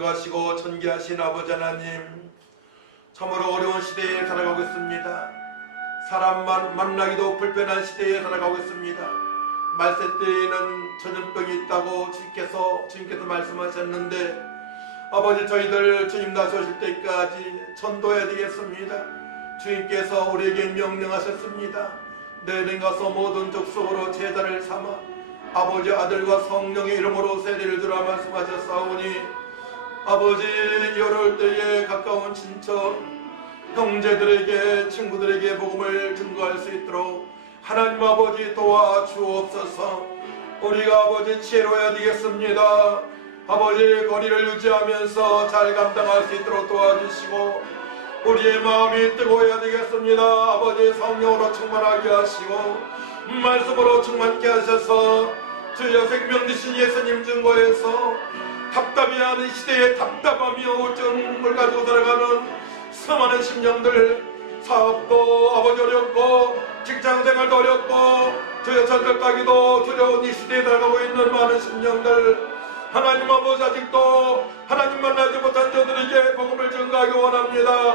거룩하시고 존귀하신 아버지 하나님, 참으로 어려운 시대에 살아가고 있습니다. 사람만 만나기도 불편한 시대에 살아가고 있습니다. 말세 때에는 전염병이 있다고 주님께서 말씀하셨는데, 아버지, 저희들 주님 다시 오실 때까지 전도해야 되겠습니다. 주님께서 우리에게 명령하셨습니다. 너희는 가서 모든 족속으로 제자를 삼아 아버지, 아들과 성령의 이름으로 세례를 주라 말씀하셨사오니, 아버지, 이럴 때에 가까운 친척, 형제들에게, 친구들에게 복음을 증거할 수 있도록 하나님 아버지 도와주옵소서. 우리가 아버지 지혜로워야 되겠습니다. 아버지, 거리를 유지하면서 잘 감당할 수 있도록 도와주시고, 우리의 마음이 뜨거워야 되겠습니다. 아버지, 성령으로 충만하게 하시고 말씀으로 충만케 하셔서 주여 생명 되신 예수님 증거에서 답답해하는 시대에 답답함이 우증을 가지고 살아가는 수많은 심령들, 사업도 아버지 어렵고 직장생활도 어렵고 주여 전철 타기도 두려운 이 시대에 살아가고 있는 많은 심령들, 하나님 아버지, 아직도 하나님 만나지 못한 저들에게 복음을 전가하기 원합니다.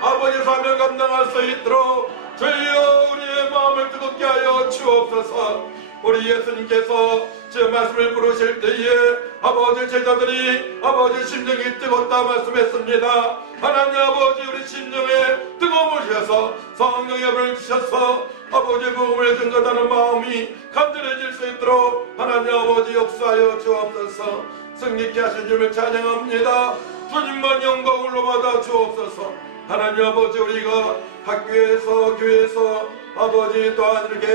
아버지, 사명 감당할 수 있도록 주여 우리의 마음을 뜨겁게 하여 주옵소서. 우리 예수님께서 제 말씀을 부르실 때에 아버지, 제자들이 아버지 심령이 뜨겁다 말씀했습니다. 하나님 아버지, 우리 심령에 뜨거우셔서 성령의 불을 주셔서 아버지 복음을 증거하는 마음이 간절해질 수 있도록 하나님 아버지 역사하여 주옵소서. 승리케 하신 주님을 찬양합니다. 주님만 영광을 받아 주옵소서. 하나님 아버지, 우리가 학교에서 교회에서 아버지 또한 이렇게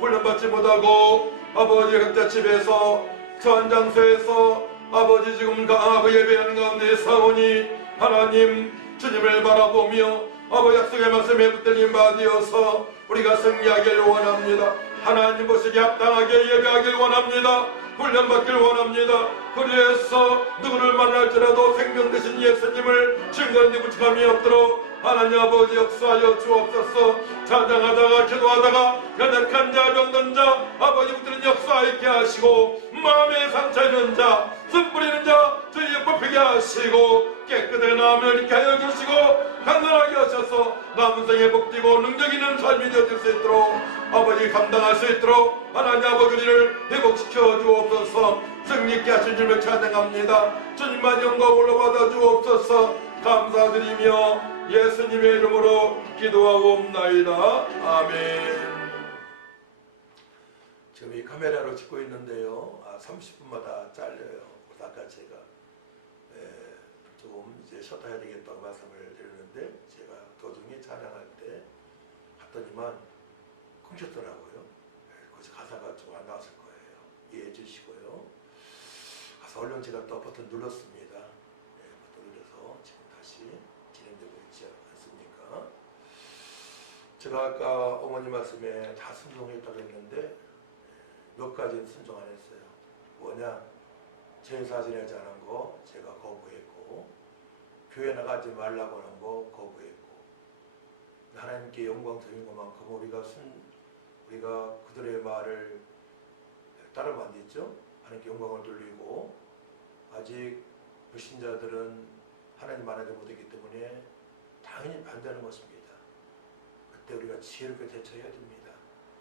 훈련받지 못하고 아버지 각자 집에서 전장소에서 아버지 지금 강하고 예배하는 가운데 사오니, 하나님 주님을 바라보며 아버지 약속의 말씀에 붙들림 받으어서 우리가 승리하길 원합니다. 하나님 보시기에 합당하게 예배하길 원합니다. 훈련받길 원합니다. 그래서 누구를 만날지라도 생명 되신 예수님을 증거하는 부족함이 없도록 하나님 아버지 역사하여 주옵소서. 찬양하다가 기도하다가 연약한 자, 병든 자 아버지 붙드는 역사 있게 하시고, 마음에 상처 있는 자, 숨 뿌리는 자 주의 뽑히게 하시고, 깨끗하게 나음을 있게 하여 주시고 강건하게 하셔서 남은 생에 복되고 능력 있는 삶이 되어질 수 있도록 아버지 감당할 수 있도록 하나님 아버지 우리를 회복시켜 주옵소서. 승리케 하신 주님을 찬양합니다. 주님만 영광을 받아 주옵소서. 감사드리며 예수님의 이름으로 기도하옵나이다. 아멘. 지금 이 카메라로 찍고 있는데요, 30분마다 잘려요. 아까 제가 좀 이제 쉬었다 해야 되겠다고 말씀을 드렸는데, 제가 도중에 찬양할 때 갔더니만 끊겼더라고요. 그래서 가사가 좀 안 나왔을 거예요. 이해해 주시고요. 가서 얼른 제가 또 버튼 눌렀습니다. 버튼 눌러서 지금 다시 진행되고 있지 않습니까? 제가 아까 어머니 말씀에 다 순종했다고 했는데 몇 가지는 순종 안 했어요. 뭐냐? 제사 지내지 않은 거 제가 거부했고, 교회 나가지 말라고 하는 거 거부했고, 하나님께 영광 드리는 것만큼 우리가 그들의 말을 따르면 안 되죠. 하나님께 영광을 돌리고, 아직 불신자들은 하나님 만나지 못했기 때문에 당연히 반대하는 것입니다. 그때 우리가 지혜롭게 대처해야 됩니다.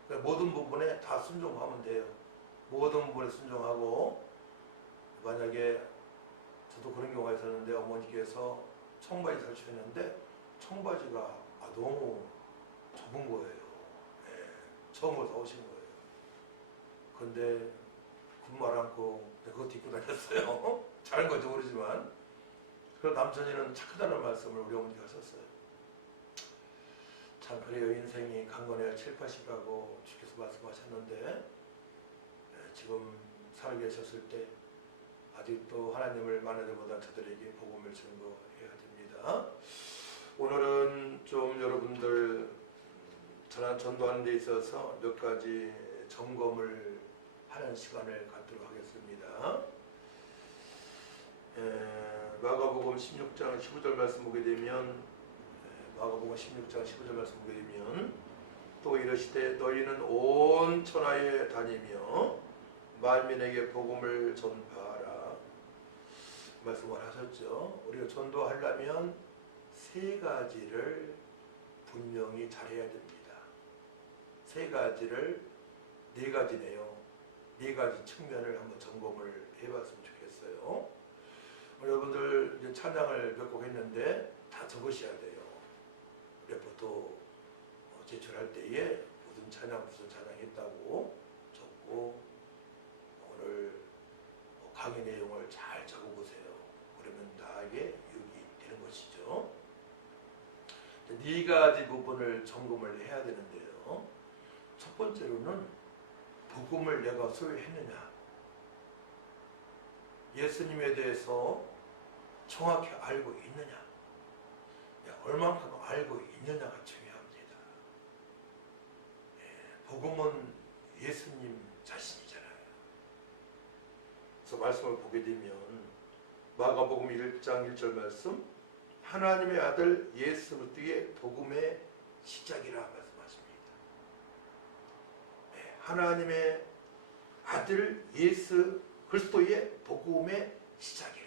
그러니까 모든 부분에 다 순종하면 돼요. 모든 부분에 순종하고, 만약에 저도 그런 경우가 있었는데 어머니께서 청바지 살주셨는데 청바지가 너무 좁은 거예요. 처음으로 사오신 거예요. 근데 군말 않고 그것도 입고 다녔어요. 잘한 건지 모르지만. 그래서 남편이는 착하다는 말씀을 우리 어머니가 하셨어요. 참 그래요. 인생이 강건해야 7, 80이라고 주께서 말씀하셨는데, 지금 살아 계셨을 때 아직도 하나님을 만나지 못한 저들에게 복음을 증거해야 됩니다. 오늘은 좀 여러분들 전도하는 데 있어서 몇 가지 점검을 하는 시간을 갖도록 하겠습니다. 마가복음 16장 15절 말씀 보게 되면, 마가복음 16장 15절 말씀 보게 되면, 또 이르시되 너희는 온 천하에 다니며 만민에게 복음을 전파하라. 말씀을 하셨죠. 우리가 전도하려면 세 가지를 분명히 잘해야 됩니다. 세 가지를, 네 가지네요. 네 가지 측면을 한번 점검을 해봤으면 좋겠어요. 여러분들 이제 찬양을 몇 곡 했는데 다 적으셔야 돼요. 레포트 제출할 때에 무슨 찬양 했다고 적고, 오늘 강의 내용을 잘 적어보세요. 그러면 나에게 유익이 되는 것이죠. 네 가지 부분을 점검을 해야 되는데요. 첫 번째로는 복음을 내가 소유했느냐, 예수님에 대해서 정확히 알고 있느냐, 얼만큼 알고 있느냐가 중요합니다. 복음은 예수님 자신이잖아요. 그래서 말씀을 보게 되면 마가복음 1장 1절 말씀, 하나님의 아들 예수 그리스도의 복음의 시작이라 말씀하십니다. 하나님의 아들 예수 그리스도의 복음의 시작이라.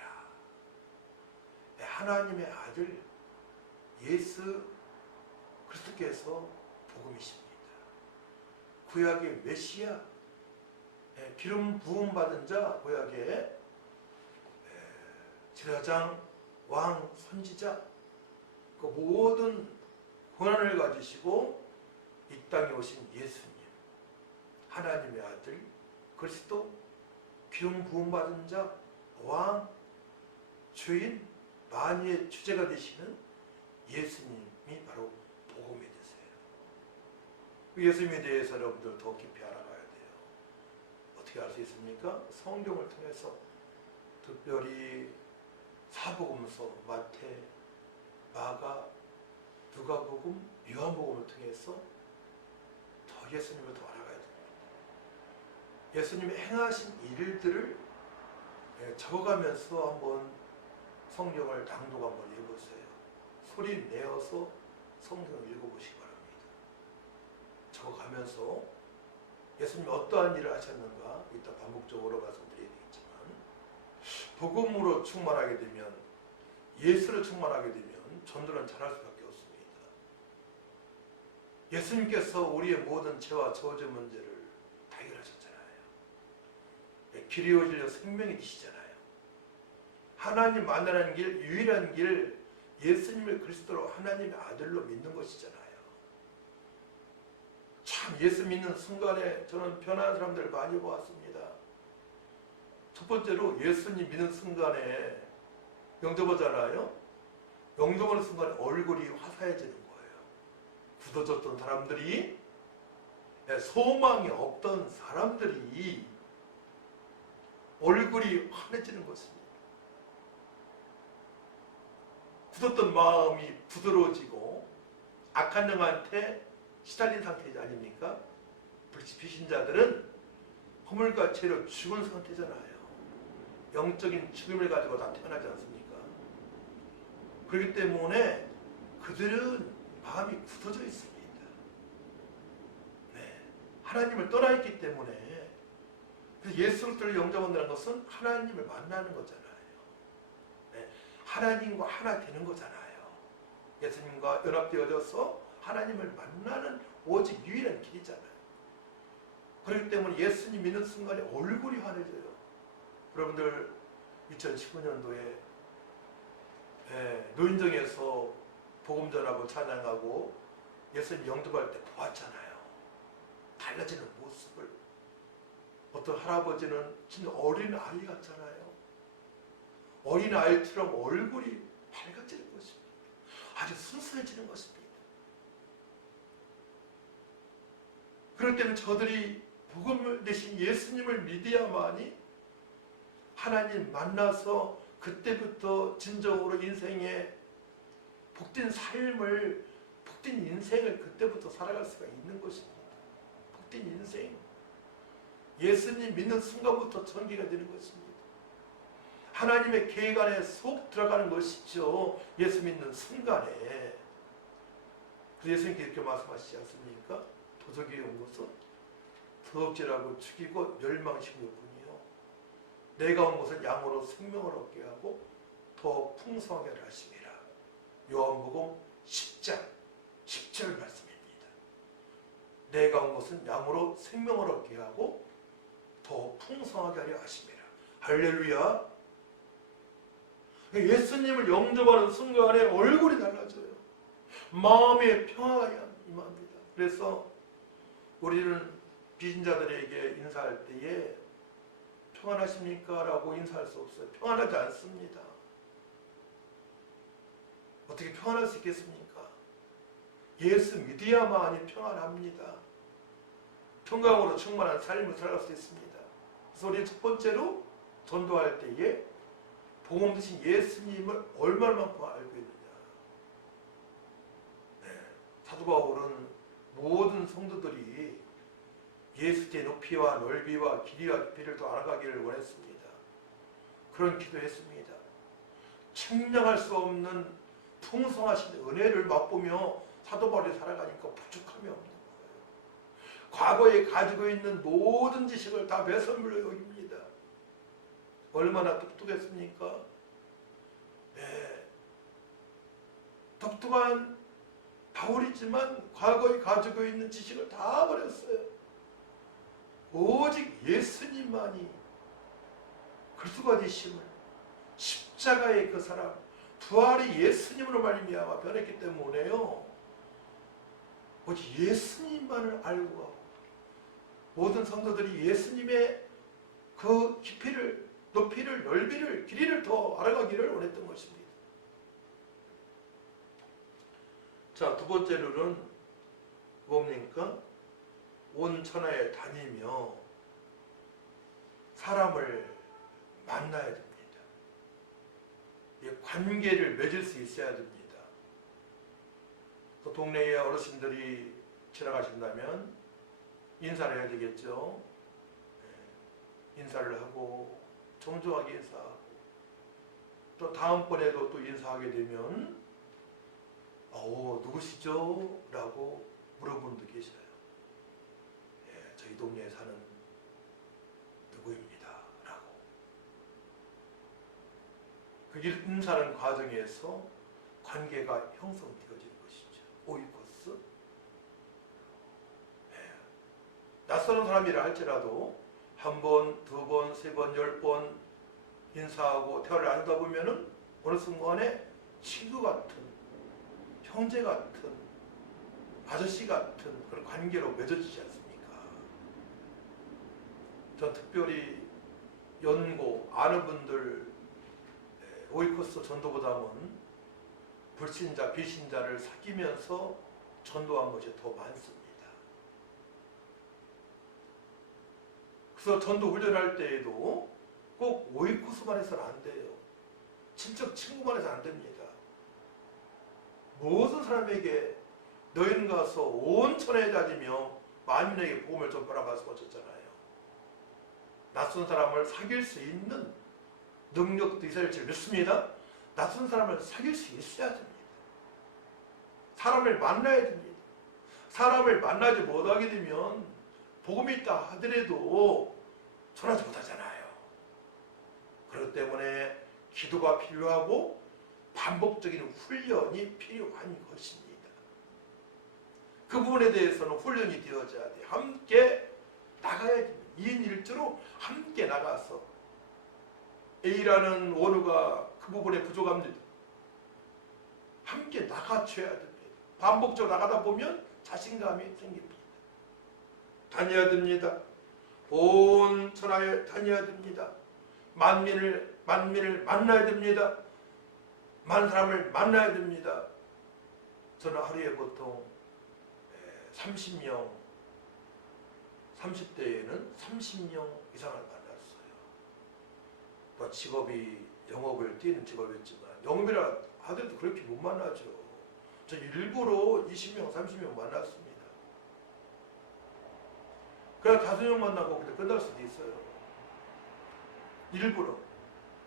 하나님의 아들 예수 그리스도께서 복음이십니다. 구약의 메시아, 기름 부음 받은 자, 구약의 제사장, 왕, 선지자, 그 모든 권한을 가지시고 이 땅에 오신 예수님, 하나님의 아들 그리스도, 기름 부음 받은 자, 왕, 주인, 만유의 주제가 되시는 예수님이 바로 복음이 되세요. 예수님에 대해서 여러분들 더 깊이 알아가야 돼요. 어떻게 알 수 있습니까? 성경을 통해서, 특별히 사복음서, 마태, 마가, 누가복음, 요한복음을 통해서 더 예수님을 더 알아가야 됩니다. 예수님의 행하신 일들을 적어가면서 한번 성경을 낭독 한번 해보세요. 소리 내어서 성경을 읽어보시기 바랍니다. 적어가면서 예수님이 어떠한 일을 하셨는가 이따 반복적으로 말씀드려야 되겠지만, 복음으로 충만하게 되면, 예수로 충만하게 되면 전도는 잘할 수밖에 없습니다. 예수님께서 우리의 모든 죄와 저주 문제를 다 해결하셨잖아요. 길이 오실려 생명이 되시잖아요. 하나님 만나는 길, 유일한 길, 예수님을 그리스도로 하나님의 아들로 믿는 것이잖아요. 참 예수 믿는 순간에 저는 변한 사람들을 많이 보았습니다. 첫 번째로 예수님 믿는 순간에 영접하잖아요. 영접하는 순간에 얼굴이 화사해지는 거예요. 굳어졌던 사람들이, 소망이 없던 사람들이 얼굴이 환해지는 것입니다. 굳었던 마음이 부드러워지고 악한 영한테 시달린 상태 아닙니까? 불신자들은 허물과 죄로 죽은 상태잖아요. 영적인 죽음을 가지고 다 태어나지 않습니까? 그렇기 때문에 그들은 마음이 굳어져 있습니다. 하나님을 떠나 있기 때문에. 그래서 예수 그리스도를 영접한다는 것은 하나님을 만나는 거잖아요. 하나님과 하나 되는 거잖아요. 예수님과 연합되어져서 하나님을 만나는 오직 유일한 길이잖아요. 그렇기 때문에 예수님 믿는 순간에 얼굴이 환해져요. 여러분들 2019년도에 노인정에서 복음 전하고 찬양하고 예수님 영접할 때 보았잖아요. 달라지는 모습을. 어떤 할아버지는 진짜 어린 아이 같잖아요. 어린 아이처럼 얼굴이 밝아지는 것입니다. 아주 순수해지는 것입니다. 그렇기 때문에 저들이 복음을 대신 예수님을 믿어야만이 하나님 만나서 그때부터 진정으로 인생의 복된 삶을, 복된 인생을 그때부터 살아갈 수가 있는 것입니다. 복된 인생. 예수님 믿는 순간부터 전개가 되는 것입니다. 하나님의 계획 안에 속 들어가는 것이죠. 예수 믿는 순간에. 그래서 예수님께서 이렇게 말씀하시지 않습니까? 도적이 온 것은 도둑질하고 죽이고 멸망시키는 뿐이요. 내가 온 것은 양으로 생명을 얻게 하고 더 풍성하게 하심이라. 요한복음 10장 10절 말씀입니다. 내가 온 것은 양으로 생명을 얻게 하고 더 풍성하게 하려 하심이라. 할렐루야. 예수님을 영접하는 순간에 얼굴이 달라져요. 마음의 평화가 임합니다. 그래서 우리는 비신자들에게 인사할 때에 평안하십니까? 라고 인사할 수 없어요. 평안하지 않습니다. 어떻게 평안할 수 있겠습니까? 예수 믿어야만이 평안합니다. 평강으로 충만한 삶을 살아갈 수 있습니다. 그래서 우리 첫 번째로 전도할 때에 복음 되신 예수님을 얼마만큼 알고 있느냐. 네. 사도 바울은 모든 성도들이 예수의 높이와 넓이와 길이와 깊이를 더 알아가기를 원했습니다. 그런 기도했습니다. 측량할 수 없는 풍성하신 은혜를 맛보며 사도 바울이 살아가니까 부족함이 없는 거예요. 과거에 가지고 있는 모든 지식을 다 배설물로 여깁니다. 얼마나 똑똑했습니까? 네. 똑똑한 바울이지만 과거에 가지고 있는 지식을 다 버렸어요. 오직 예수님만이 그리스도가 되심을, 십자가의 그 사랑, 부활이 예수님으로 말미암아 변했기 때문에요. 오직 예수님만을 알고 하고 모든 성도들이 예수님의 그 깊이를, 높이를, 넓이를, 길이를 더 알아가기를 원했던 것입니다. 자, 두 번째로는 뭡니까? 온 천하에 다니며 사람을 만나야 됩니다. 관계를 맺을 수 있어야 됩니다. 또 동네에 어르신들이 지나가신다면 인사를 해야 되겠죠. 인사를 하고 정중하게 인사하고 또 다음번에도 또 인사하게 되면 누구시죠? 라고 물어보는 분도 계셔요. 저희 동네에 사는 누구입니다. 라고. 그 인사하는 과정에서 관계가 형성되어지는 것이죠. 오이코스. 낯선 사람이라 할지라도 한 번, 두 번, 세 번, 10번 인사하고 대화를 나누다 보면은 어느 순간에 친구 같은, 형제 같은, 아저씨 같은 그런 관계로 맺어지지 않습니까? 전 특별히 연고 아는 분들 오이코스 전도보다는 불신자, 비신자를 사귀면서 전도한 것이 더 많습니다. 그래서 전도 훈련할 때에도 꼭 오이코스만 해서는 안 돼요. 친척 친구만 해서는 안 됩니다. 모든 사람에게 너희는 가서 온 천하에 다니며 만민에게 복음을 전파라 말씀하셨잖아요. 낯선 사람을 사귈 수 있는 능력도 있어야 할 줄 믿습니다. 낯선 사람을 사귈 수 있어야 됩니다. 사람을 만나야 됩니다. 사람을 만나지 못하게 되면 복음이 있다 하더라도 전하지 못하잖아요. 그렇기 때문에 기도가 필요하고 반복적인 훈련이 필요한 것입니다. 그 부분에 대해서는 훈련이 되어져야 돼요. 함께 나가야 됩니다. 2인 1조로 함께 나가서 A라는 원우가 그 부분에 부족합니다. 함께 나가줘야 됩니다. 반복적으로 나가다 보면 자신감이 생깁니다. 다녀야 됩니다. 온 천하에 다녀야 됩니다. 만민을 만나야 됩니다. 많은 사람을 만나야 됩니다. 저는 하루에 보통 30명, 30대에는 30명 이상을 만났어요. 뭐 직업이 영업을 뛰는 직업이었지만 영업이라 하더라도 그렇게 못 만나죠. 저 일부러 20명, 30명 만났습니다. 그냥 5명 만나고 그냥 끝날 수도 있어요. 일부러.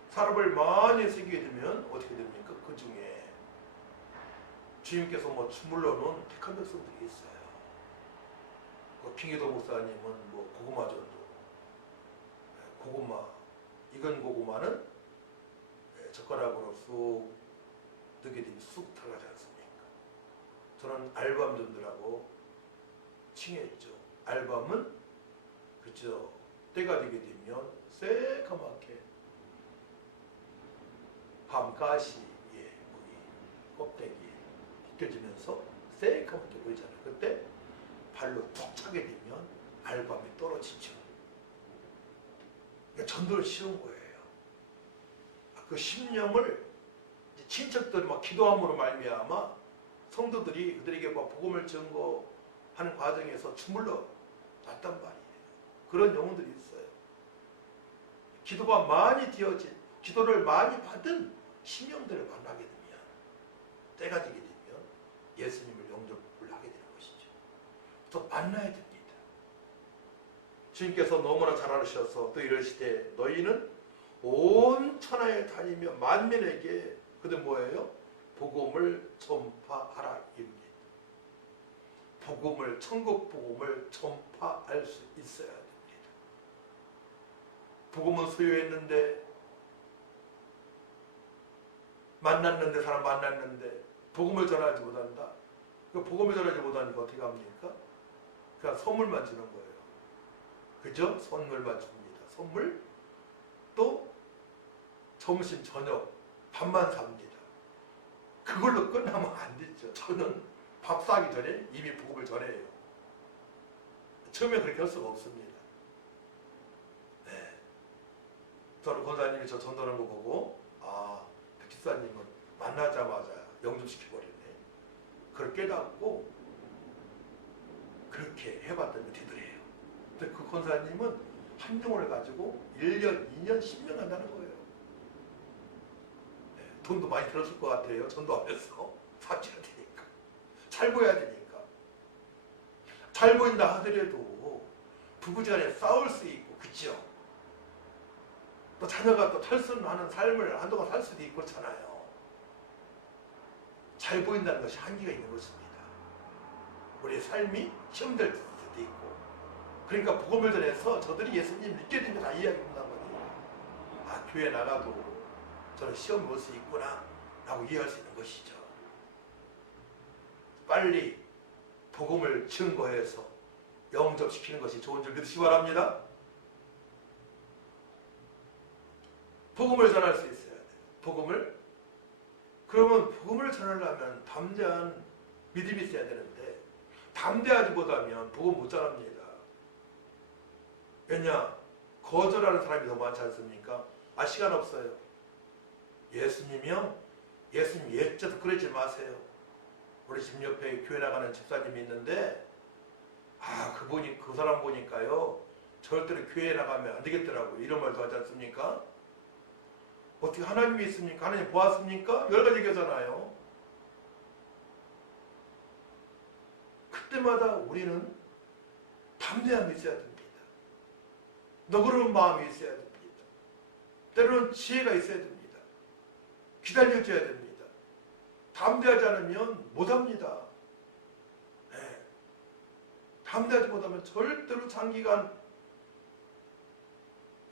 사람을 많이 새기게 되면 어떻게 됩니까? 그 중에 주님께서 뭐 주물러 놓은 택한 백성들이 있어요. 핑계도 목사님은 뭐 고구마 전도, 고구마 익은 고구마는 젓가락으로 쑥 넣게 되면 쑥 들어가지 않습니까? 저는 알밤전들하고 칭했죠. 알밤은 그죠, 때가 되게 되면 새까맣게 밤가시에 거기 껍데기에 벗겨지면서 새까맣게 보이잖아요. 그때 발로 툭 차게 되면 알밤이 떨어지죠. 그러니까 전도를 씌운 거예요. 그 심령을 친척들이 막 기도함으로 말미암아 성도들이 그들에게 막 복음을 증거하는 과정에서 주물러 놨단 말이에요. 그런 영혼들이 있어요. 기도가 많이 되어진, 기도를 많이 받은 심령들을 만나게 되면, 때가 되게 되면 예수님을 영접을 하게 되는 것이죠. 또 만나야 됩니다. 주님께서 너무나 잘 알으셔서 또 이러시되 너희는 온 천하에 다니며 만민에게 그들 뭐예요? 복음을 전파하라 이릅니다. 복음을, 천국 복음을 전파할 수 있어야 됩니다. 복음은 소유했는데, 만났는데, 사람 만났는데 복음을 전하지 못한다. 그 복음을 전하지 못하니까 어떻게 합니까? 그냥 선물만 주는 거예요. 그죠? 선물만 줍니다. 선물, 또 점심 저녁 밥만 삽니다. 그걸로 끝나면 안 되죠. 저는 밥 사기 전에 이미 복음을 전해요. 처음에 그렇게 할 수가 없습니다. 네. 저는 권사님이 저 전도하는 거 보고, 아, 백집사님은 만나자마자 영접시켜버렸네. 그걸 깨닫고 그렇게 해봤더니 되더래요. 근데 그 권사님은 한 영혼을 가지고 1년, 2년, 10년 간다는 거예요. 네. 돈도 많이 들었을 것 같아요. 전도하면서. 사치가 되니까. 잘 보여야 되니까. 잘 보인다 하더라도 부부지간에 싸울 수 있고, 그죠? 또 자녀가 또 탈선하는 삶을 한동안 살 수도 있고 그렇잖아요. 잘 보인다는 것이 한계가 있는 것입니다. 우리의 삶이 시험될 수도 있고. 그러니까 복음을 전해서 저들이 예수님 믿게 되면 다 이해하겠구나 말이에요. 아, 교회 나가도 저는 시험 볼 수 있구나 라고 이해할 수 있는 것이죠. 빨리 복음을 증거해서 영접시키는 것이 좋은 줄 믿으시기 바랍니다. 복음을 전할 수 있어야 돼요. 복음을. 그러면 복음을 전하려면 담대한 믿음이 있어야 되는데, 담대하지 못하면 복음 못 전합니다. 왜냐? 거절하는 사람이 너무 많지 않습니까? 아, 시간 없어요. 예수님이요? 예수님 예자도 그러지 마세요. 우리 집 옆에 교회 나가는 집사님이 있는데, 아, 그 사람 보니까요, 절대로 교회 나가면 안 되겠더라고요. 이런 말도 하지 않습니까? 어떻게 하나님이 있습니까? 하나님 보았습니까? 여러 가지 얘기하잖아요. 그때마다 우리는 담대함이 있어야 됩니다. 너그러운 마음이 있어야 됩니다. 때로는 지혜가 있어야 됩니다. 기다려줘야 됩니다. 담대하지 않으면 못합니다. 네. 담대하지 못하면 절대로 장기간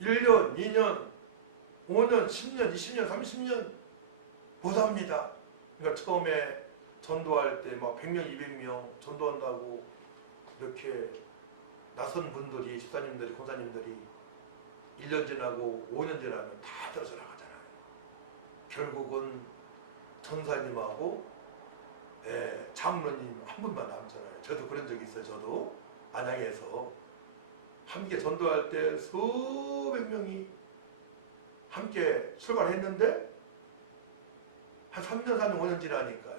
1년, 2년, 5년, 10년, 20년, 30년 못합니다. 그러니까 처음에 전도할 때 막 100명, 200명 전도한다고 이렇게 나선 분들이, 집사님들이, 권사님들이 1년 지나고 5년 지나면 다 떨어져 나가잖아요. 결국은 전사님하고 장로님 한 분만 남잖아요. 저도 그런 적이 있어요. 저도 안양에서 함께 전도할 때 수백 명이 함께 출발했는데 한 3년, 4년, 5년 지나니까요.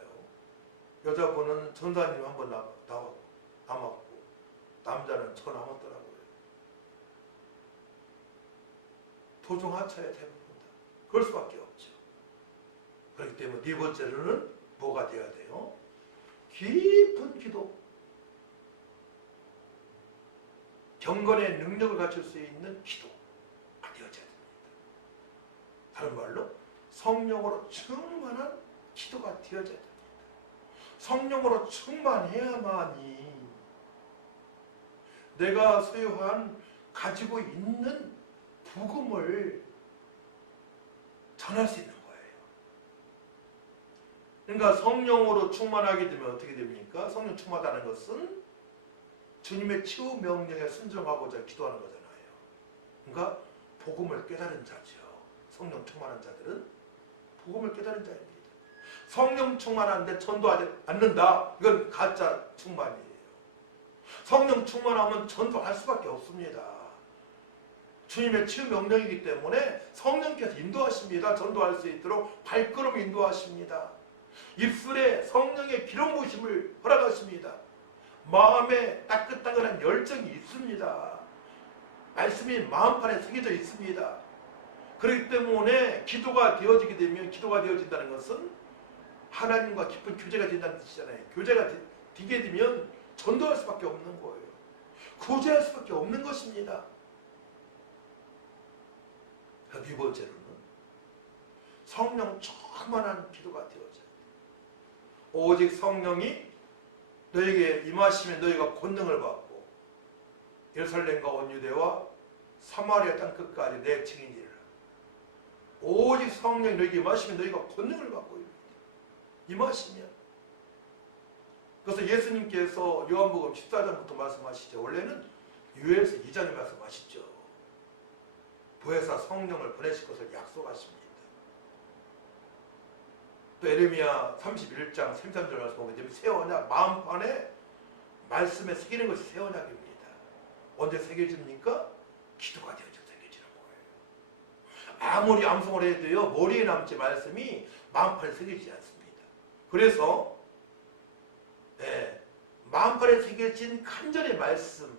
여자분은 전사님 한 번 남았고 남자는 저 남았더라고요. 도중하차에 대부분 다. 그럴 수밖에 없죠. 그렇기 때문에 네 번째로는 뭐가 돼야 돼요? 깊은 기도. 경건의 능력을 갖출 수 있는 기도가 되어져야 됩니다. 다른 말로 성령으로 충만한 기도가 되어져야 됩니다. 성령으로 충만해야만이 내가 소유한 가지고 있는 복음을 전할 수 있는 거예요. 그러니까 성령으로 충만하게 되면 어떻게 됩니까? 성령 충만하다는 것은 주님의 치유 명령에 순종하고자 기도하는 거잖아요. 그러니까 복음을 깨달은 자죠. 성령 충만한 자들은 복음을 깨달은 자입니다. 성령 충만한데 전도하지 않는다. 이건 가짜 충만이에요. 성령 충만하면 전도할 수밖에 없습니다. 주님의 치유 명령이기 때문에 성령께서 인도하십니다. 전도할 수 있도록 발걸음 인도하십니다. 입술에 성령의 기름 부으심을 허락하십니다. 마음에 따끈따끈한 열정이 있습니다. 말씀이 마음판에 새겨져 있습니다. 그렇기 때문에 기도가 되어지게 되면, 기도가 되어진다는 것은 하나님과 깊은 교제가 된다는 뜻이잖아요. 교제가 되게 되면 전도할 수밖에 없는 거예요. 구제할 수밖에 없는 것입니다. 네 번째로는 성령 충만한 기도가 되어져야 돼요. 오직 성령이 너에게 임하시면 너희가 권능을 받고 예루살렘과 온 유대와 사마리아 땅 끝까지 내 증인이라. 오직 성령이 너에게 임하시면 너희가 권능을 받고 임하시면. 그래서 예수님께서 요한복음 14장부터 말씀하시죠. 원래는 요엘서 2장에 말씀하시죠. 보혜사 성령을 보내실 것을 약속하십니다. 또 에레미야 31장 33절 말씀 보면 새 언약, 마음판에 말씀에 새기는 것이 새 언약입니다. 언제 새겨집니까? 기도가 되어져 새겨지는 거예요. 아무리 암송을 해도요, 머리에 남지 말씀이 마음판에 새겨지지 않습니다. 그래서 마음판에 새겨진 간절의 말씀,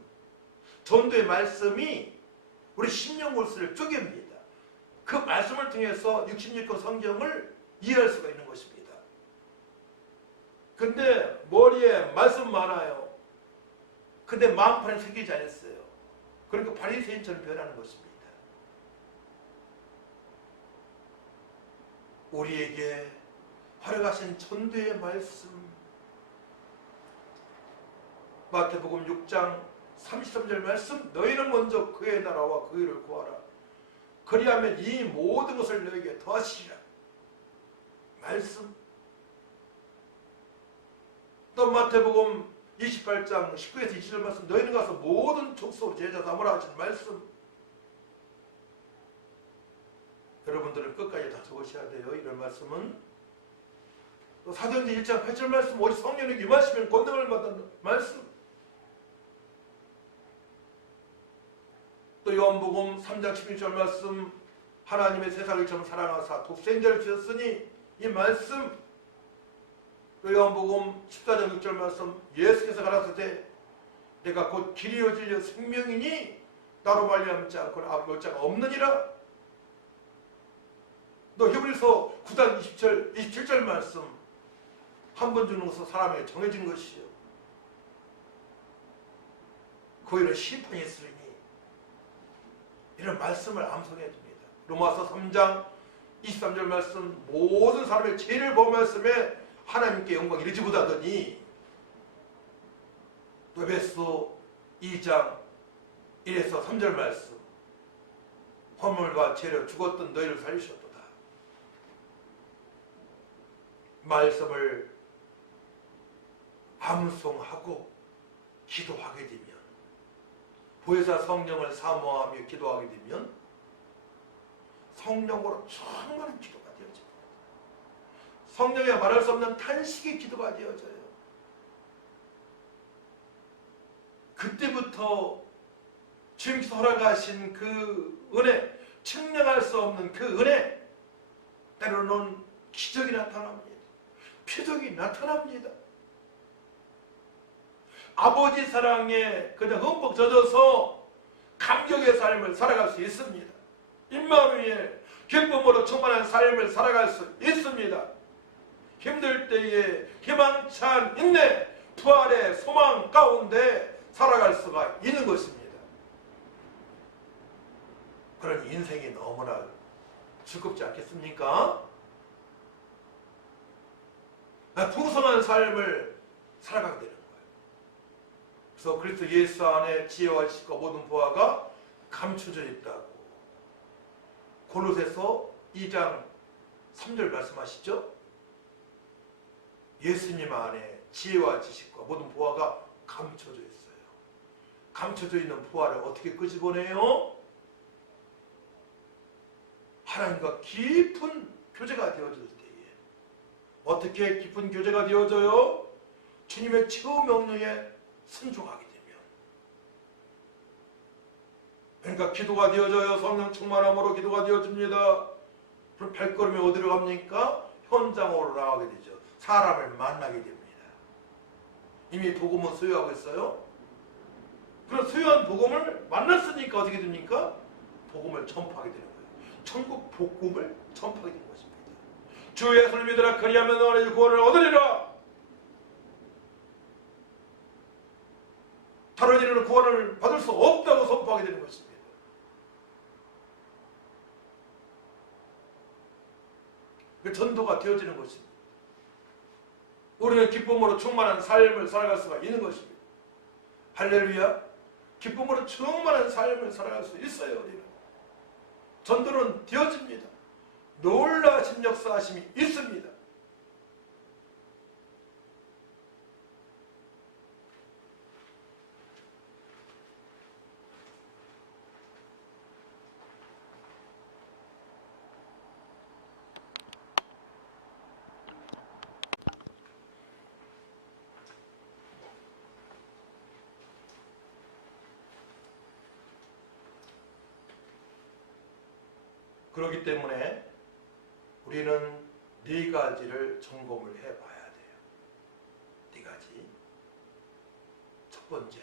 전도의 말씀이 우리 심령골수를 쪼갭니다. 그 말씀을 통해서 66권 성경을 이해할 수가 있는 것입니다. 근데 머리에 말씀 많아요. 근데 마음판에 새기지 않았어요. 그러니까 바리새인처럼 변하는 것입니다. 우리에게 허락하신 전도의 말씀, 마태복음 6장 33절 말씀, 너희는 먼저 그의 나라와 그 의를 구하라. 그리하면 이 모든 것을 너희에게 더하시리라. 말씀. 또 마태복음 28장 19에서 20절 말씀, 너희는 가서 모든 족속으로 제자 삼으라 하신 말씀. 여러분들은 끝까지 다 적으셔야 돼요. 이런 말씀은. 또 사도행전 1장 8절 말씀, 오직 성령이 임하시면 권능을 받는 말씀. 또 요한복음 3장 16절 말씀, 하나님의 세상을 처음 사랑하사 독생자를 주셨으니 이 말씀. 또 요한복음 14장 6절 말씀, 예수께서 가라사대 내가 곧 길이요 진리요 생명이니 나로 말미암지 않고는 아버지 올 자가 없느니라. 또 히브리서 9장 27절 말씀, 한 번 주는 것은 사람에게 정해진 것이요 그 일은 심판이 있으리니. 이런 말씀을 암송해 줍니다. 로마서 3장 23절 말씀, 모든 사람의 죄를 범하였음에 하나님께 영광 이르지 못하더니. 또 에베소 2장 1에서 3절 말씀, 허물과 죄로 죽었던 너희를 살리셨도다. 말씀을 암송하고 기도하게 되면, 보혜사 성령을 사모하며 기도하게 되면 성령으로 충만한 기도가 되어집니다. 성령에 말할 수 없는 탄식의 기도가 되어져요. 그때부터 주님께서 허락하신 그 은혜, 측량할 수 없는 그 은혜, 때로는 기적이 나타납니다. 표적이 나타납니다. 아버지 사랑에 그냥 흠뻑 젖어서 감격의 삶을 살아갈 수 있습니다. 임마누엘, 기쁨으로 충만한 삶을 살아갈 수 있습니다. 힘들 때에 희망찬 인내, 부활의 소망 가운데 살아갈 수가 있는 것입니다. 그런 인생이 너무나 즐겁지 않겠습니까? 풍성한 삶을 살아가게 되는 거예요. 그래서 그리스도 예수 안에 지혜와 지식과 모든 보화가 감춰져 있다고 골로새서 2장 3절 말씀하시죠? 예수님 안에 지혜와 지식과 모든 보화가 감춰져 있어요. 감춰져 있는 보화를 어떻게 끄집어내요? 하나님과 깊은 교제가 되어질 때에. 어떻게 깊은 교제가 되어져요? 주님의 최후 명령에 순종하게 되면. 그러니까 기도가 되어져요. 성령 충만함으로 기도가 되어집니다. 그럼 발걸음이 어디로 갑니까? 현장으로 나가게 되죠. 사람을 만나게 됩니다. 이미 복음은 소유하고 있어요. 그럼 소유한 복음을 만났으니까 어떻게 됩니까? 복음을 전파하게 되는 거예요. 천국 복음을 전파하게 되는 것입니다. 주 예수를 믿으라 그리하면 너희 구원을 얻으리라. 다른 이는 구원을 받을 수 없다고 선포하게 되는 것입니다. 그 전도가 되어지는 것입니다. 우리는 기쁨으로 충만한 삶을 살아갈 수가 있는 것입니다. 할렐루야. 기쁨으로 충만한 삶을 살아갈 수 있어요. 우리는 전도는 되어집니다. 놀라신 역사하심이 있습니다. 그렇기 때문에 우리는 네 가지를 점검을 해봐야 돼요. 네 가지. 첫 번째,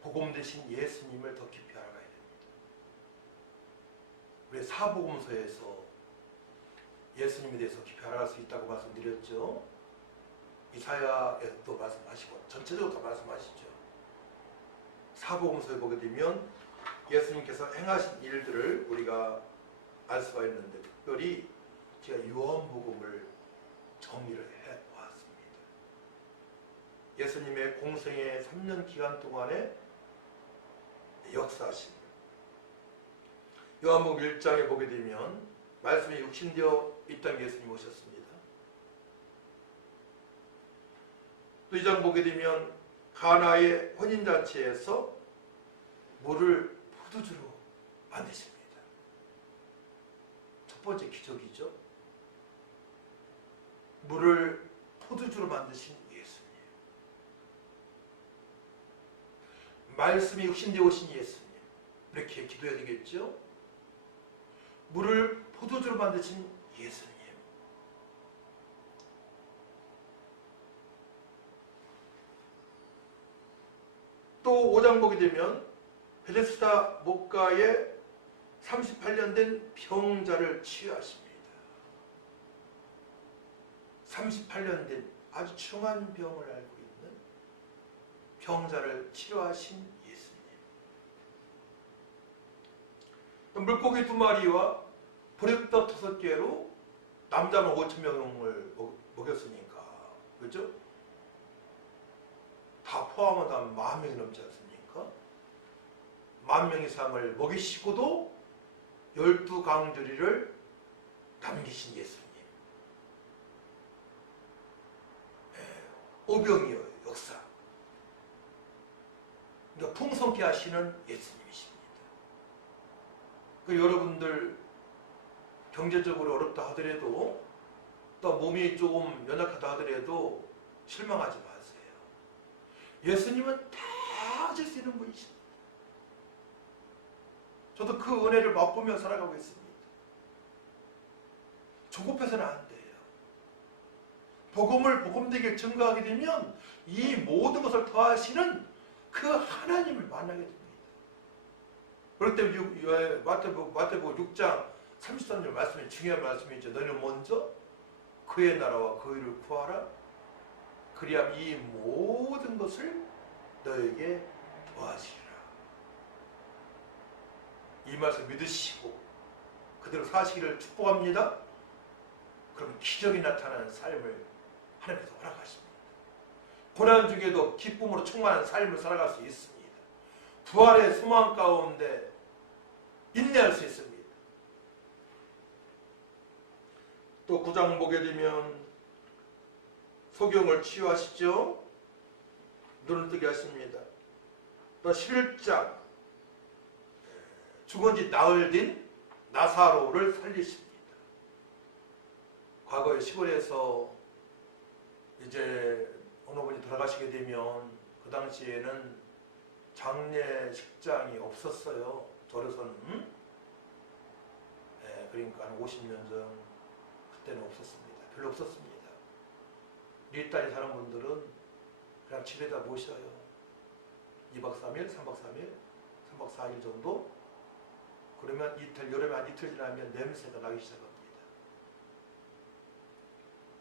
복음 대신 예수님을 더 깊이 알아가야 됩니다. 우리 사복음서에서 예수님에 대해서 깊이 알아갈 수 있다고 말씀드렸죠. 이사야에도 말씀하시고 전체적으로 다 말씀하시죠. 사복음서에 보게 되면 예수님께서 행하신 일들을 우리가 알 수가 있는데, 특별히 제가 요한복음을 정리를 해보았습니다. 예수님의 공생의 3년 기간 동안의 역사심. 요한복음 1장에 보게 되면 말씀이 육신되어 있던 예수님 오셨습니다. 또 2장 보게 되면 가나의 혼인잔치에서 물을 포도주로 만드십니다. 첫 번째 기적이죠. 물을 포도주로 만드신 예수님. 말씀이 육신되어 오신 예수님. 이렇게 기도해야 되겠죠. 물을 포도주로 만드신 예수님. 또 5장 보게 되면 베데스다 목가에 38년 된 병자를 치유하십니다. 38년 된 아주 중한 병을 앓고 있는 병자를 치료하신 예수님. 물고기 2마리와 보리떡 5개로 남자만 5,000명을 먹였으니까, 그렇죠? 다 포함하면 10,000명이 넘지 않습니까? 10,000명 이상을 먹이시고도 12강주리를 남기신 예수님. 오병이어요, 역사. 그러니까 풍성케 하시는 예수님이십니다. 그 여러분들 경제적으로 어렵다 하더라도, 또 몸이 조금 연약하다 하더라도 실망하지 마세요. 예수님은 다 하실 수 있는 분이십니다. 저도 그 은혜를 맛보며 살아가고 있습니다. 조급해서는 안 돼요. 복음을 복음되게 증거하게 되면 이 모든 것을 더하시는 그 하나님을 만나게 됩니다. 그럴 때 마태복음 6장 33절 말씀이 중요한 말씀이죠. 너는 먼저 그의 나라와 그 의를 구하라. 그리하면 이 모든 것을 너에게 더하시리라. 이 말씀 믿으시고 그대로 사시기를 축복합니다. 그럼 기적이 나타나는 삶을 하나님께서 허락하십니다. 고난 중에도 기쁨으로 충만한 삶을 살아갈 수 있습니다. 부활의 소망 가운데 인내할 수 있습니다. 또 9장 보게 되면 소경을 치유하시죠. 눈을 뜨게 하십니다. 또 11장 죽은 지 나흘 된 나사로를 살리십니다. 과거에 시골에서 이제 어느 분이 돌아가시게 되면 그 당시에는 장례식장이 없었어요. 절에서는. 그러니까 한 50년 전 그때는 없었습니다. 별로 없었습니다. 우리 딸이 사는 분들은 그냥 집에다 모셔요. 2박 3일, 3박 3일, 3박 4일 정도. 그러면 이틀, 여름에 한 이틀 지나면 냄새가 나기 시작합니다.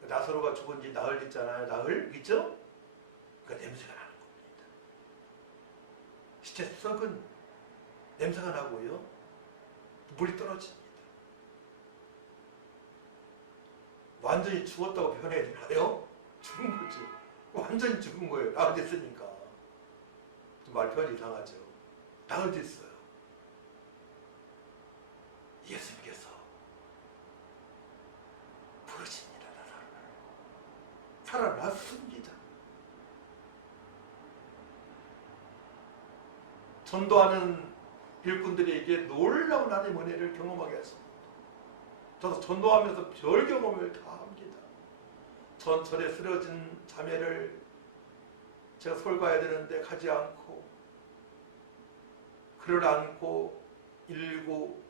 나사로가 죽은 지 나흘 있잖아요. 나흘 있죠? 그 냄새가 나는 겁니다. 시체 썩은 냄새가 나고요. 물이 떨어집니다. 완전히 죽었다고 표현해야 되나요? 죽은 거죠. 완전히 죽은 거예요. 나흘 됐으니까. 좀 말 표현이 이상하죠. 나흘 됐어요. 예수님께서 부르십니다. 나사로를. 살아났습니다. 전도하는 일꾼들에게 놀라운 하나님의 은혜를 경험하게 했습니다. 저도 전도하면서 별 경험을 다 합니다. 전철에 쓰러진 자매를 제가 서울 가야 되는데 가지 않고 그를 안고 일고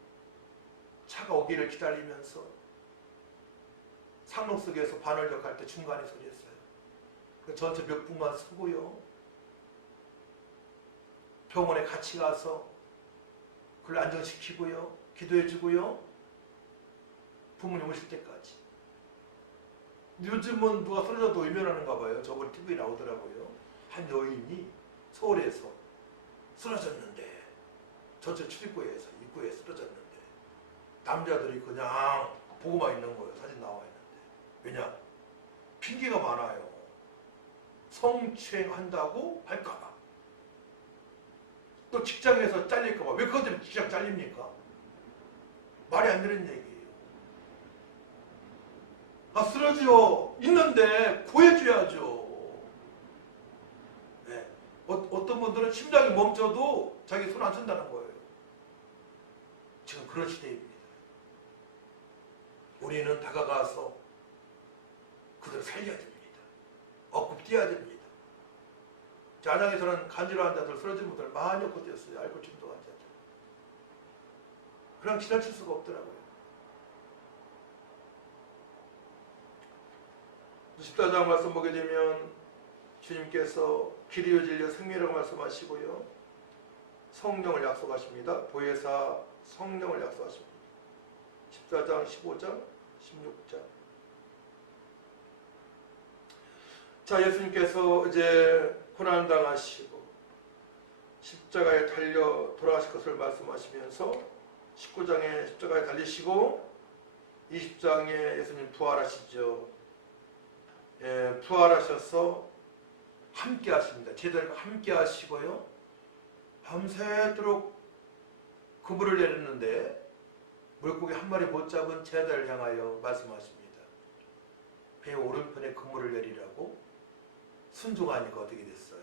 차가 오기를 기다리면서 상록 속에서 반월역 할 때 중간에 서렸어요. 그 전체 몇 분간 서고요. 병원에 같이 가서 그를 안정시키고요. 기도해주고요. 부모님 오실 때까지. 요즘은 누가 쓰러져도 외면하는가 봐요. 저번에 TV에 나오더라고요. 한 여인이 서울에서 쓰러졌는데 전체 출입구에서 입구에 쓰러졌는데 남자들이 그냥 보고만 있는 거예요. 사진 나와 있는데. 왜냐? 핑계가 많아요. 성추행한다고 할까봐. 또 직장에서 잘릴까봐. 왜 그것 때문에 직장 잘립니까? 말이 안 되는 얘기예요. 쓰러져 있는데 구해줘야죠. 네. 어떤 분들은 심장이 멈춰도 자기 손 안 쓴다는 거예요. 지금 그런 시대입니다. 우리는 다가가서 그들을 살려야 됩니다. 억굽 뛰어야 됩니다. 안양에서는 간질환 환자들, 쓰러진 분들 많이 억굽 뛰었어요. 알코올 중독 환자들. 그냥 지나칠 수가 없더라고요. 14장 말씀 보게 되면 주님께서 길이요 진리요 생명이라고 말씀하시고요. 성령을 약속하십니다. 보혜사 성령을 약속하십니다. 14장, 15장, 16장. 자, 예수님께서 이제 고난당하시고 십자가에 달려 돌아가실 것을 말씀하시면서 19장에 십자가에 달리시고 20장에 예수님 부활하시죠. 부활하셔서 함께 하십니다. 제자들과 함께 하시고요. 밤새도록 그물을 내렸는데 물고기 한 마리 못 잡은 제자를 향하여 말씀하십니다. 배 오른편에 그물을 내리라고. 순종하니까 어떻게 됐어요?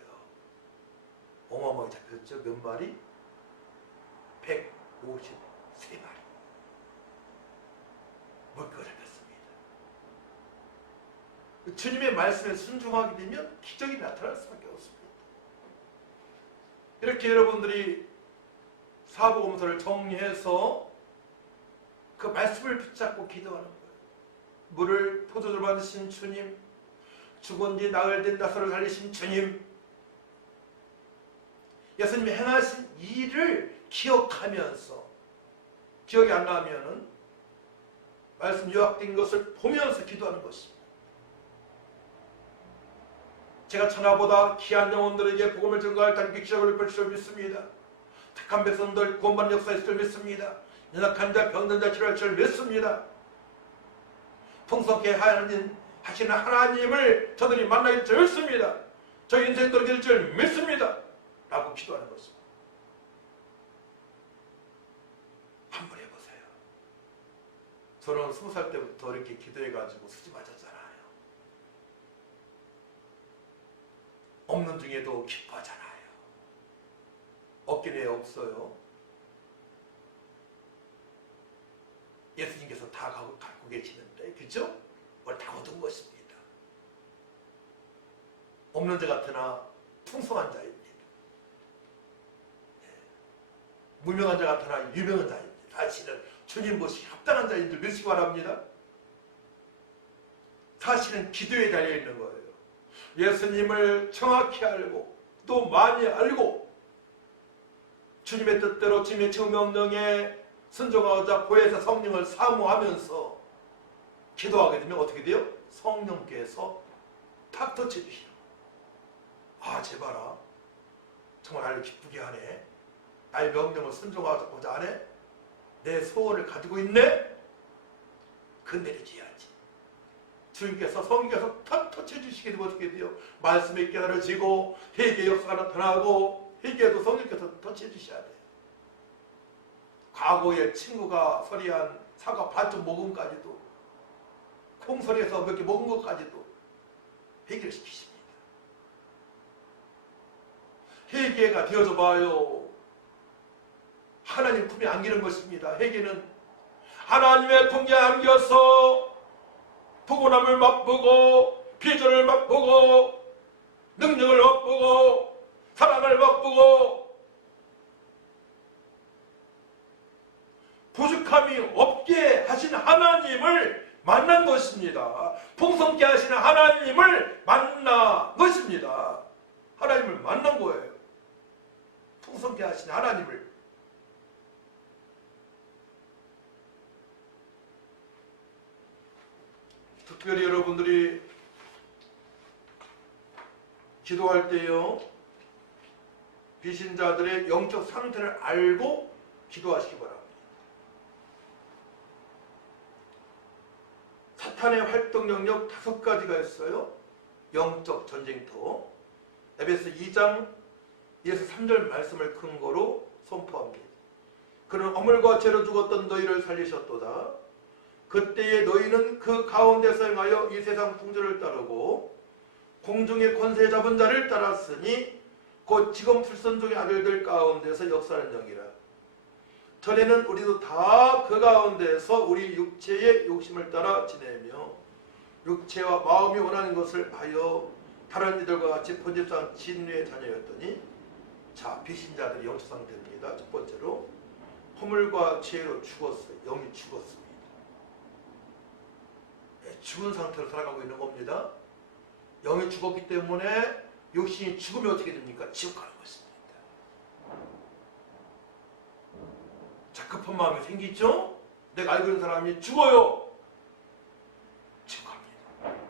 어마어마하게 잡혔죠. 몇 마리? 153마리. 물고기가 잡혔습니다. 주님의 말씀에 순종하게 되면 기적이 나타날 수밖에 없습니다. 이렇게 여러분들이 사복음서를 정리해서 그 말씀을 붙잡고 기도하는 거예요. 물을 포도주로 만드신 주님, 죽은 뒤 나흘 된 나사로를 살리신 주님, 예수님이 행하신 일을 기억하면서, 기억이 안 나면은 말씀 요약된 것을 보면서 기도하는 것입니다. 제가 천하보다 귀한 영혼들에게 복음을 전가할 단기 기적을 베풀 줄 믿습니다. 택한 백성들 구원받는 역사에 있을 줄 믿습니다. 연약한 자, 병든 자 치료할 줄 믿습니다. 풍성케 하시는 하나님을 저들이 만나길 줄 믿습니다. 저희 인생 떨어질 줄 믿습니다. 라고 기도하는 것입니다. 한번 해보세요. 저는 20살 때부터 이렇게 기도해가지고 수지 맞았잖아요. 없는 중에도 기뻐하잖아요. 없긴 왜 없어요? 예수님께서 다 갖고 계시는데, 그죠? 그걸 다 얻은 것입니다. 없는 자 같으나 풍성한 자입니다. 무명한 자 같으나 유명한 자입니다. 사실은 주님 모시기 합당한 자인 줄 믿으시기 바랍니다. 사실은 기도에 달려있는 거예요. 예수님을 정확히 알고 또 많이 알고 주님의 뜻대로 주님의 처명령에 순종하고자 보혜사 성령을 사모하면서 기도하게 되면 어떻게 돼요? 성령께서 탁 터쳐주시는 거예요. 아, 제발아, 정말 나를 기쁘게 하네. 나의 명령을 순종하고자 하네. 내 소원을 가지고 있네. 건드려줘야지. 주님께서 성령께서 탁 터쳐주시게 되면 어떻게 돼요? 말씀에 깨달아지고 회개의 역사가 나타나고 회개에도 성령께서 터쳐주셔야 돼요. 과거에 친구가 서리한 사과 반쪽 먹음까지도 콩서리에서 몇 개 먹은 것까지도 회개를 시키십니다. 회개가 되어져 봐요. 하나님 품에 안기는 것입니다. 회개는 하나님의 품에 안겨서 포근함을 맛보고 비전을 맛보고 능력을 맛보고 사랑을 맛보고 부족함이 없게 하신 하나님을 만난 것입니다. 풍성케 하시는 하나님을 만난 것입니다. 하나님을 만난 거예요. 풍성케 하시는 하나님을. 특별히 여러분들이 기도할 때요, 비신자들의 영적 상태를 알고 기도하시기 바랍니다. 사탄의 활동 영역 5가지가 있어요. 영적 전쟁터. 에베소 2장 2에서 3절 말씀을 근거로 선포합니다. 그는 어물과 죄로 죽었던 너희를 살리셨도다. 그때에 너희는 그 가운데서 행하여 이 세상 풍조를 따르고 공중의 권세 잡은 자를 따랐으니 곧 지금 불선종의 아들들 가운데서 역사하는 영이라. 전에는 우리도 다 그 가운데서 우리 육체의 욕심을 따라 지내며 육체와 마음이 원하는 것을 하여 다른 이들과 같이 본질상 진리의 자녀였더니, 자, 비신자들의 영적 상태입니다. 첫 번째로 허물과 죄로 죽었어요. 영이 죽었습니다. 죽은 상태로 살아가고 있는 겁니다. 영이 죽었기 때문에 육신이 죽으면 어떻게 됩니까? 지옥 가는 것입니다. 자, 급한 마음이 생기죠? 내가 알고 있는 사람이 죽어요. 지옥 갑니다.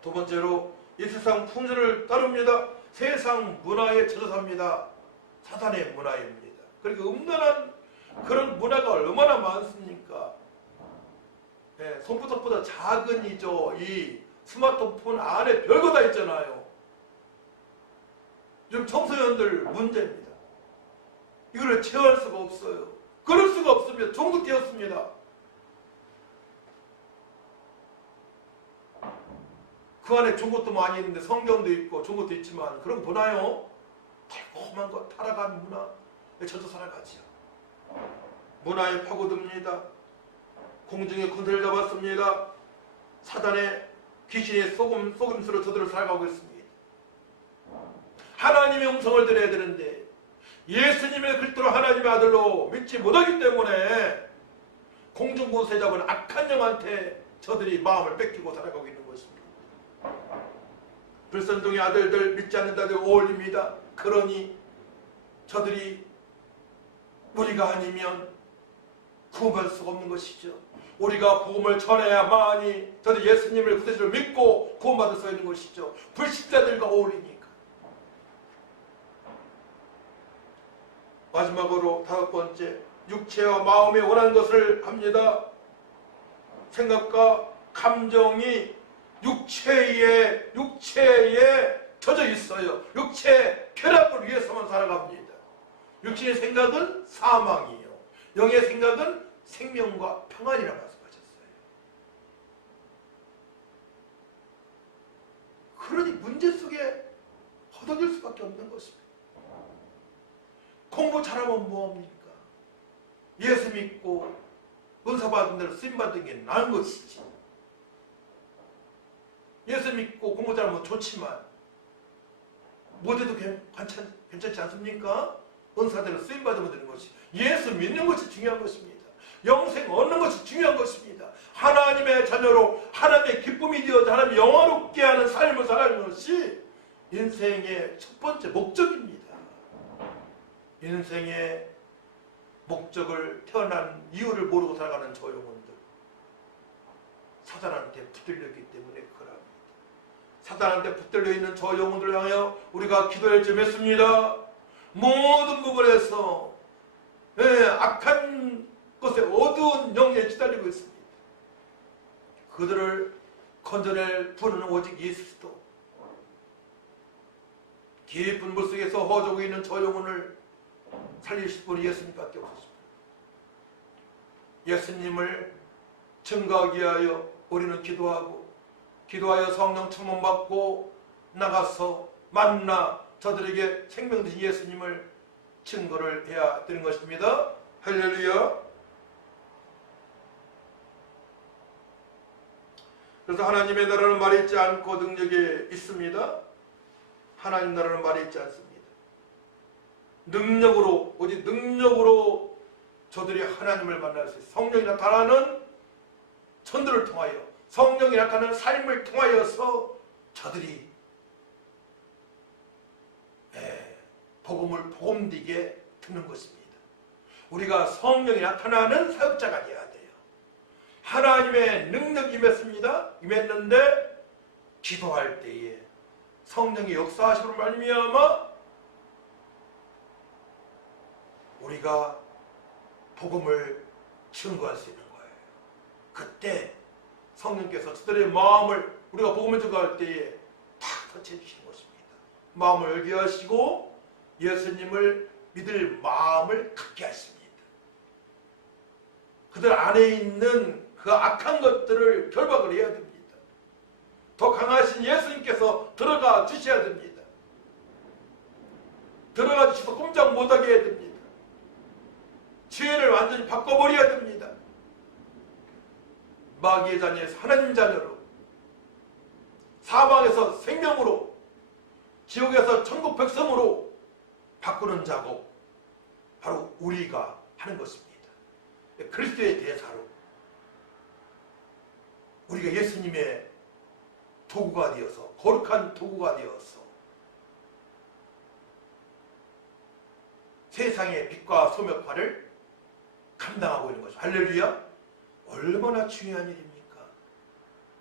두 번째로 이 세상 풍조를 따릅니다. 세상 문화에 젖어 삽니다. 사탄의 문화입니다. 그러니까 음란한 그런 문화가 얼마나 많습니까? 네, 손바닥보다 작은 이 스마트폰 안에 별거 다 있잖아요. 요즘 청소년들 문제입니다. 이거를 제어할 수가 없어요. 그럴 수가 없습니다. 종속되었습니다. 그 안에 좋은 것도 많이 있는데 성경도 있고 좋은 것도 있지만 그런 거 보나요? 달콤한 거, 타락한 문화에 젖어 살아가지요. 문화에 파고듭니다. 공중에 군대를 잡았습니다. 사단의 귀신의 속임수로 저들을 살아가고 있습니다. 하나님의 음성을 들어야 되는데 예수님의 그리스도를 하나님의 아들로 믿지 못하기 때문에 공중권세 잡은 악한 영한테 저들이 마음을 뺏기고 살아가고 있는 것입니다. 불선종의 아들들 믿지 않는 자들 어울립니다. 그러니 저들이 우리가 아니면 구원받을 수가 없는 것이죠. 우리가 복음을 전해야만이 저들 예수님을 구세주를 믿고 구원받을 수 있는 것이죠. 불신자들과 어울리니까. 마지막으로 5번째, 육체와 마음이 원하는 것을 합니다. 생각과 감정이 육체에 젖어 있어요. 육체 쾌락을 위해서만 살아갑니다. 육신의 생각은 사망이요, 영의 생각은 생명과 평안이라 말씀하셨어요. 그러니 문제 속에 허덕일 수밖에 없는 것입니다. 공부 잘하면 뭐합니까? 예수 믿고 은사 받은 대로 쓰임 받은 게 나은 것이지. 예수 믿고 공부 잘하면 좋지만 못해도 괜찮지 않습니까? 은사대로 쓰임 받으면 되는 것이, 예수 믿는 것이 중요한 것입니다. 영생 얻는 것이 중요한 것입니다. 하나님의 자녀로 하나님의 기쁨이 되어서 하나님 영화롭게 하는 삶을 살아가는 것이 인생의 첫 번째 목적입니다. 인생의 목적을, 태어난 이유를 모르고 살아가는 저 영혼들, 사단한테 붙들렸기 때문에 그럽니다. 사단한테 붙들려 있는 저 영혼들을 향하여 우리가 기도할 점 했습니다. 모든 부분에서 악한 것에 어두운 영에 시달리고 있습니다. 그들을 건져낼 분은 오직 예수도. 깊은 물속에서 허저고 있는 저 영혼을 살리실 분이 예수님밖에 없으십니다. 예수님을 증거하기 위하여 우리는 기도하여 성령 충만받고 나가서 만나 저들에게 생명 되신 예수님을 증거를 해야 되는 것입니다. 할렐루야. 그래서 하나님의 나라는 말이 있지 않고 능력이 있습니다. 하나님 나라는 말이 있지 않습니다. 능력으로, 오직 능력으로 저들이 하나님을 만날 수 있어요. 성령이 나타나는 전도를 통하여, 성령이 나타나는 삶을 통하여서 저들이 복음을 복음되게 듣는 것입니다. 우리가 성령이 나타나는 사역자가 되어야 돼요. 하나님의 능력이 임했는데 기도할 때에 성령이 역사하심으로 말미암아 우리가 복음을 증거할 수 있는 거예요. 그때 성령께서 저들의 마음을, 우리가 복음을 증거할 때에 탁 터치해 주시는 것입니다. 마음을 열게 하시고 예수님을 믿을 마음을 갖게 하십니다. 그들 안에 있는 그 악한 것들을 결박을 해야 됩니다. 더 강하신 예수님께서 들어가 주셔야 됩니다. 들어가 주셔서 꼼짝 못하게 해야 됩니다. 죄를 완전히 바꿔버려야 됩니다. 마귀의 자녀에서 하나님 자녀로, 사방에서 생명으로, 지옥에서 천국 백성으로 바꾸는 작업, 바로 우리가 하는 것입니다. 그리스도의 대사로 우리가 예수님의 도구가 되어서, 거룩한 도구가 되어서 세상의 빛과 소의 역할을 감당하고 있는 것이죠. 할렐루야. 얼마나 중요한 일입니까?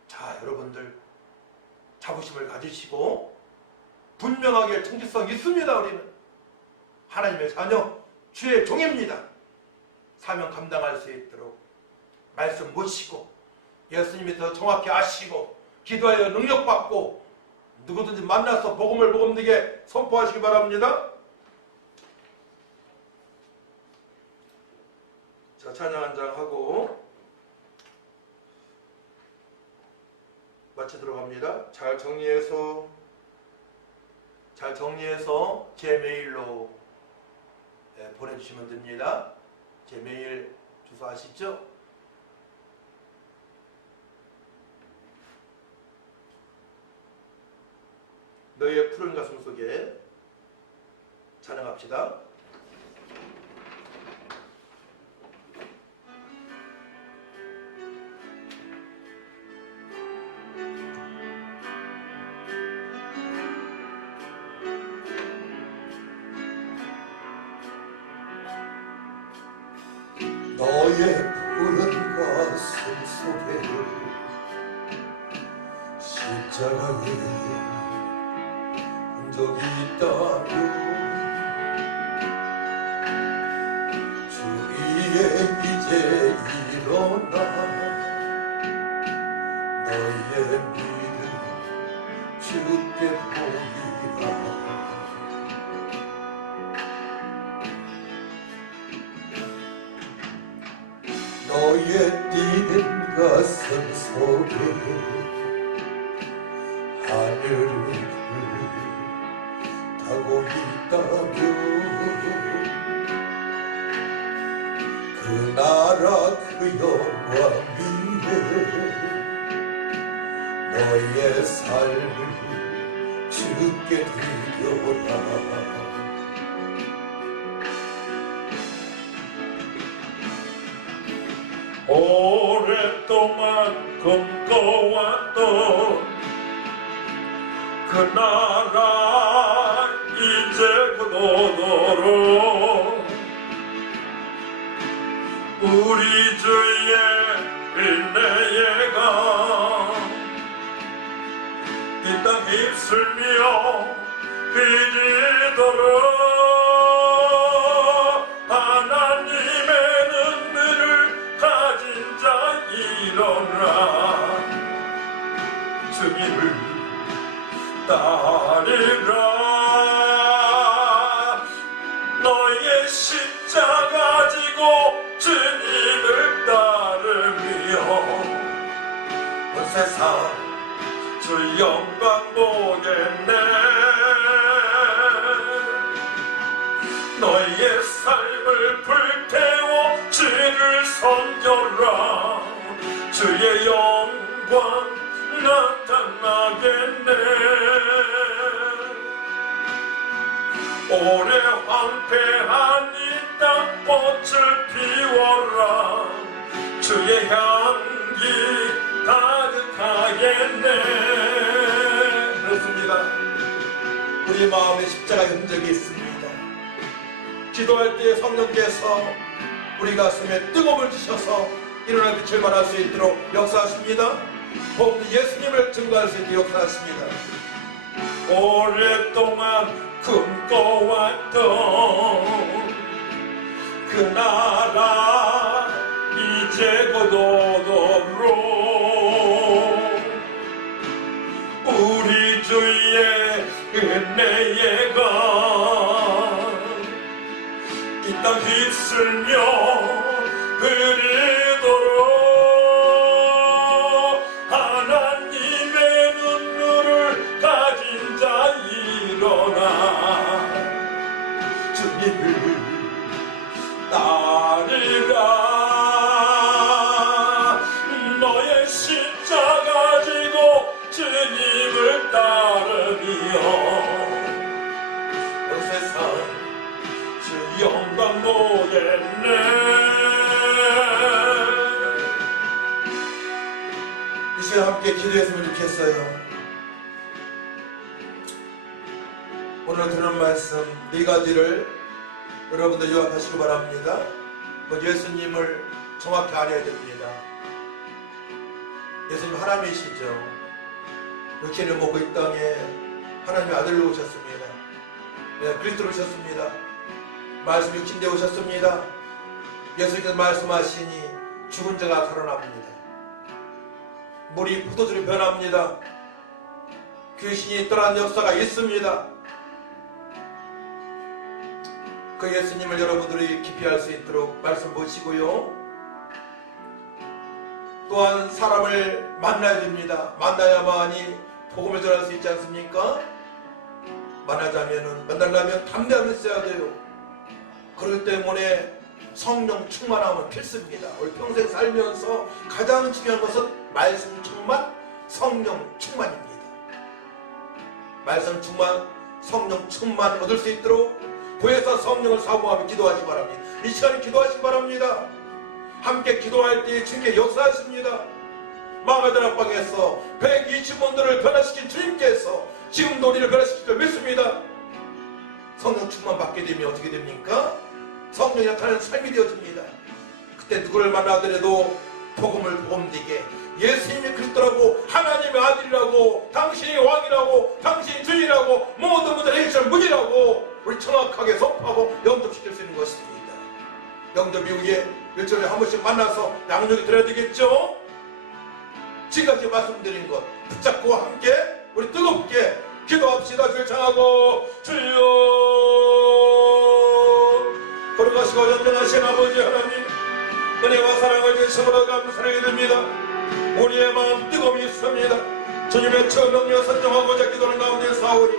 자, 여러분들 자부심을 가지시고 분명하게 청지성 있습니다. 우리는 하나님의 자녀, 주의 종입니다. 사명 감당할 수 있도록 말씀 모시고 예수님이 더 정확히 아시고 기도하여 능력받고 누구든지 만나서 복음을 복음되게 선포하시기 바랍니다. 자, 찬양 한 장 하고 마치도록 합니다. 잘 정리해서 제 메일로 보내주시면 됩니다. 제 메일 주소 아시죠? 너의 푸른 가슴 속에 찬양합시다. 너의 푸른 가슴 속에 십자가의 흔적이 있다면 주위에 이제 일어나 너의 믿음 주께 보이라. 너의 삶을 주께 드려라. 오랫동안 꿈꿔왔던 그 나라 이제 곧 오도록 우리 주의 인내가 이 땅 휩쓸며 휘리도록 하나님의 눈물을 가진 자 일어나 주님을 따르라. 너의 십자가 지고 주님을 따르며 온 세상 주 영광 보겠네. 너의 삶을 불태워 주를 섬겨라. 주의 영광 나타나겠네. 오래 황폐한 이 땅 꽃을 피워라. 주의 향기 가득하겠네. 그렇습니다. 우리 마음에 십자가의 흔적이 있습니다. 기도할 때 성령께서 우리 가슴에 뜨거움을 주셔서 일어날 빛을 발할 수 있도록 역사하십니다. 곧 예수님을 증거할 수 있도록 역사하십니다. 오랫동안 꿈꿔왔던 그 나라 이제 곧 오도록 우리 주의 은혜의 강 이 땅 휩쓸며 흐르도록 하나님의 눈물을 가진 자 일어나 주님을 따르라. 너의 십자가 지고 주님을 따르며 온 세상 주 영광 보겠네. 이 시간 함께 기도했으면 좋겠어요. 오늘 들은 말씀 네 가지를 여러분들 요약하시기 바랍니다. 예수님을 정확히 알아야 됩니다. 예수님 하나님이시죠. 육신을 먹고 이 땅에 하나님의 아들로 오셨습니다. 네, 그리스도로 오셨습니다. 말씀 육신되어 오셨습니다. 예수님께서 말씀하시니 죽은 자가 살아납니다. 물이 포도주로 변합니다. 귀신이 떠난 역사가 있습니다. 그 예수님을 여러분들이 깊이 알 수 있도록 말씀 보시고요. 또한 사람을 만나야 됩니다. 만나야만이 복음을 전할 수 있지 않습니까? 만나려면 담대함이 있어야 돼요. 그렇기 때문에 성령 충만함은 필수입니다. 우리 평생 살면서 가장 중요한 것은 말씀 충만, 성령 충만입니다. 말씀 충만, 성령 충만 얻을 수 있도록 부에서 성령을 사모하며 기도하시기 바랍니다. 이 시간에 기도하시기 바랍니다. 함께 기도할 때 주님께 역사하십니다. 마가다락방에서 120분들을 변화시킨 주님께서 지금도 우리를 변화시킬 줄 믿습니다. 성령 충만 받게 되면 어떻게 됩니까? 성령이 나타나는 삶이 되어집니다. 그때 누구를 만나더라도 복음을 복음되게 예수님이 그리스도라고 하나님의 아들이라고 당신이 왕이라고 당신이 주인이라고 모든 분들의 일절 무지라고 우리 정확하게 선포하고 영접시킬 수 있는 것입니다. 영접 이후에 일주일에 한 번씩 만나서 양육이 드려야 되겠죠? 지금까지 말씀드린 것 붙잡고 함께 우리 뜨겁게 기도합시다. 주를 청하고 주여 거룩하시고 연명하신 아버지 하나님 은혜와 사랑을 주심으로 감사하게 됩니다. 우리의 마음 뜨거움이 있습니다. 주님의 처명령 선정하고자 기도하는 가운데 사오니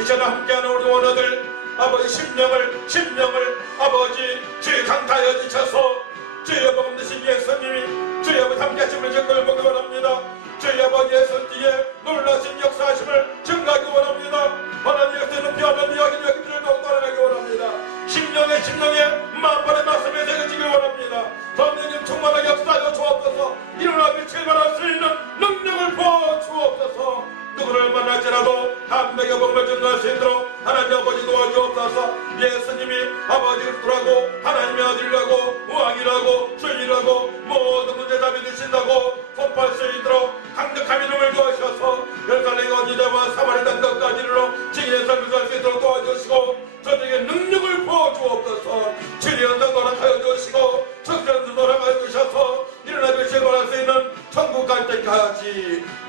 이 시간 함께하는 우리 원어들 아버지 심령을 아버지 주의 강타하여 주셔서 주의 복음 드신 예수님이 주의 아버지 함께 하시면 제 걸 보기 바랍니다. 주의 아버지 예수님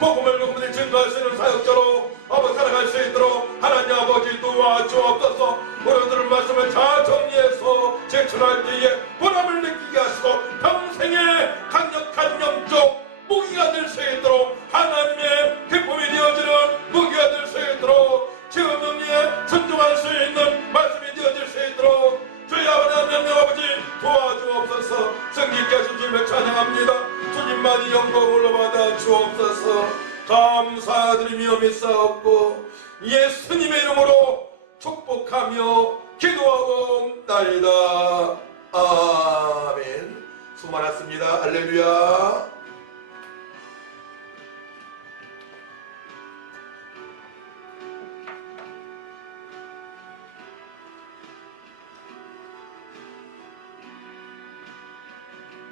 복음을 누구든지 증거할 수 있는 사역자로 아버지 살아갈 수 있도록 하나님 아버지 도와주옵소서. 우리들의 말씀을 잘 정리해서 제출할 때에 보람을 느끼게 하시고 평생의 강력한 영적 무기가 될 수 있도록 하나님의 기쁨이 되어지는 무기가 될 수 있도록 지금 명령에 순종할 수 있는 말씀이 되어질 수 있도록 주의 하나님 아버지 도와주옵소서. 성령께 하신 주님을 찬양합니다. 주님만이 영광을 받아 주옵소서. 감사드리며 믿사옵고 예수님의 이름으로 축복하며 기도하옵나이다. 아멘. 수고하셨습니다. 할렐루야.